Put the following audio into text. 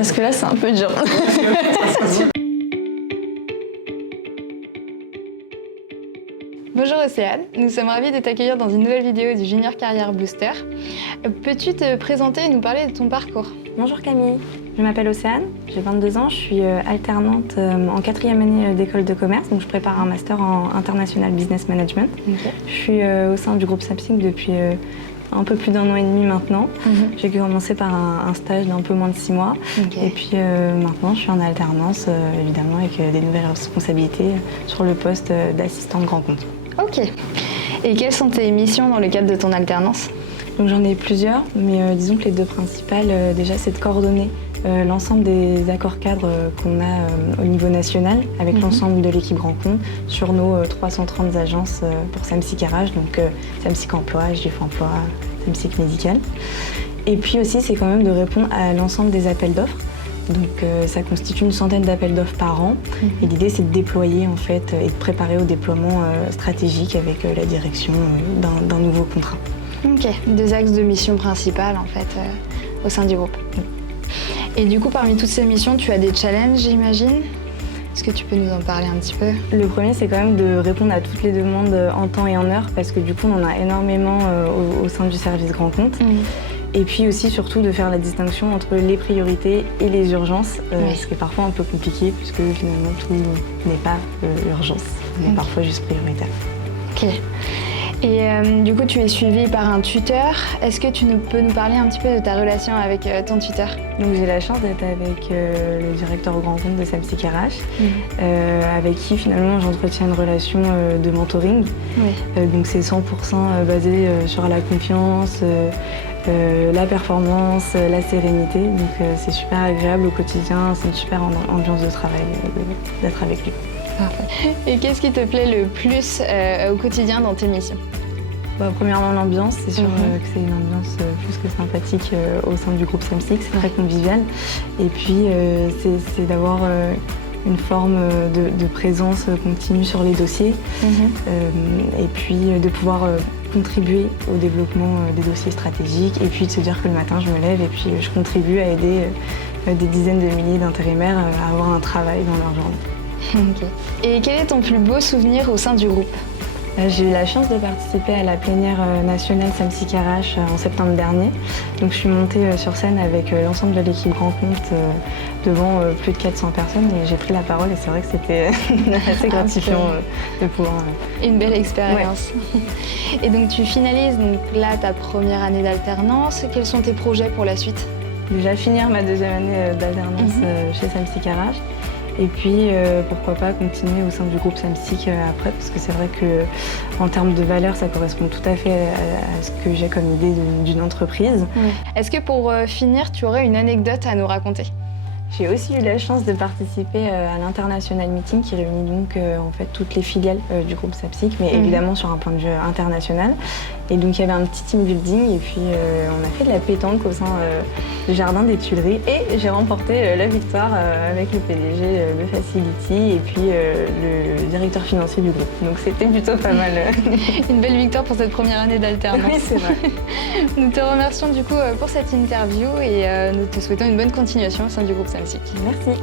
Parce que là, c'est un peu dur. Bonjour Océane, nous sommes ravis de t'accueillir dans une nouvelle vidéo du Junior Career Booster. Peux-tu te présenter et nous parler de ton parcours? Bonjour Camille, je m'appelle Océane, j'ai 22 ans, je suis alternante en 4e année d'école de commerce, donc je prépare un master en International Business Management. Okay. Je suis au sein du groupe Sapsig depuis un peu plus d'1 an et demi maintenant. J'ai commencé par un stage d'un peu moins de 6 mois. Okay. Et puis maintenant, je suis en alternance, évidemment, avec des nouvelles responsabilités sur le poste d'assistante grand compte. Ok. Et quelles sont tes missions dans le cadre de ton alternance? Donc j'en ai plusieurs, mais disons que les deux principales, déjà, c'est de coordonner l'ensemble des accords cadres qu'on a au niveau national avec l'ensemble de l'équipe Grand Compte sur nos 330 agences pour Samsic RH, donc Samsic Emploi, GIF Emploi, Samsic Médical. Et puis aussi, c'est quand même de répondre à l'ensemble des appels d'offres. Donc ça constitue une centaine d'appels d'offres par an. Et l'idée, c'est de déployer en fait et de préparer au déploiement stratégique avec la direction d'un nouveau contrat. Ok, 2 axes de mission principales en fait au sein du groupe. Et du coup, parmi toutes ces missions, tu as des challenges, j'imagine? Est-ce que tu peux nous en parler un petit peu? Le premier, c'est quand même de répondre à toutes les demandes en temps et en heure, parce que du coup, on en a énormément au sein du service Grand Compte. Et puis aussi, surtout, de faire la distinction entre les priorités et les urgences, ce qui est parfois un peu compliqué, puisque finalement, tout n'est pas urgence, mais parfois juste prioritaire. Ok. Et du coup, tu es suivie par un tuteur. Est-ce que tu peux nous parler un petit peu de ta relation avec ton tuteur? Donc j'ai la chance d'être avec le directeur au Grand Compte de Samsic RH, avec qui finalement j'entretiens une relation de mentoring. Donc c'est 100% basé sur la confiance, la performance, la sérénité. Donc c'est super agréable au quotidien, c'est une super ambiance de travail d'être avec lui. Parfait. Et qu'est-ce qui te plaît le plus au quotidien dans tes missions? Premièrement, l'ambiance. C'est sûr que c'est une ambiance plus que sympathique au sein du groupe Samsic, c'est très convivial. Et puis, c'est d'avoir une forme de présence continue sur les dossiers et puis de pouvoir contribuer au développement des dossiers stratégiques et puis de se dire que le matin, je me lève et puis je contribue à aider des dizaines de milliers d'intérimaires à avoir un travail dans leur journée. Okay. Et quel est ton plus beau souvenir au sein du groupe? J'ai eu la chance de participer à la plénière nationale Samsic RH en septembre dernier. Donc je suis montée sur scène avec l'ensemble de l'équipe Grand Compte devant plus de 400 personnes et j'ai pris la parole et c'est vrai que c'était assez gratifiant de pouvoir... Une belle expérience. Ouais. Et donc tu finalises donc là ta première année d'alternance. Quels sont tes projets pour la suite? Déjà finir ma 2e année d'alternance chez Samsic RH. Et puis, pourquoi pas continuer au sein du groupe Samsic après, parce que c'est vrai qu'en termes de valeur, ça correspond tout à fait à ce que j'ai comme idée d'une entreprise. Est-ce que pour finir, tu aurais une anecdote à nous raconter? J'ai aussi eu la chance de participer à l'International Meeting qui réunit donc en fait toutes les filiales du groupe Sapsig, mais évidemment sur un point de vue international. Et donc il y avait un petit team building et puis on a fait de la pétanque au sein du jardin des Tuileries et j'ai remporté la victoire avec le PDG de Facility et puis le directeur financier du groupe. Donc c'était plutôt pas mal. Une belle victoire pour cette première année d'alternance. Oui, c'est vrai. Nous te remercions du coup pour cette interview et nous te souhaitons une bonne continuation au sein du groupe Samsic. Merci.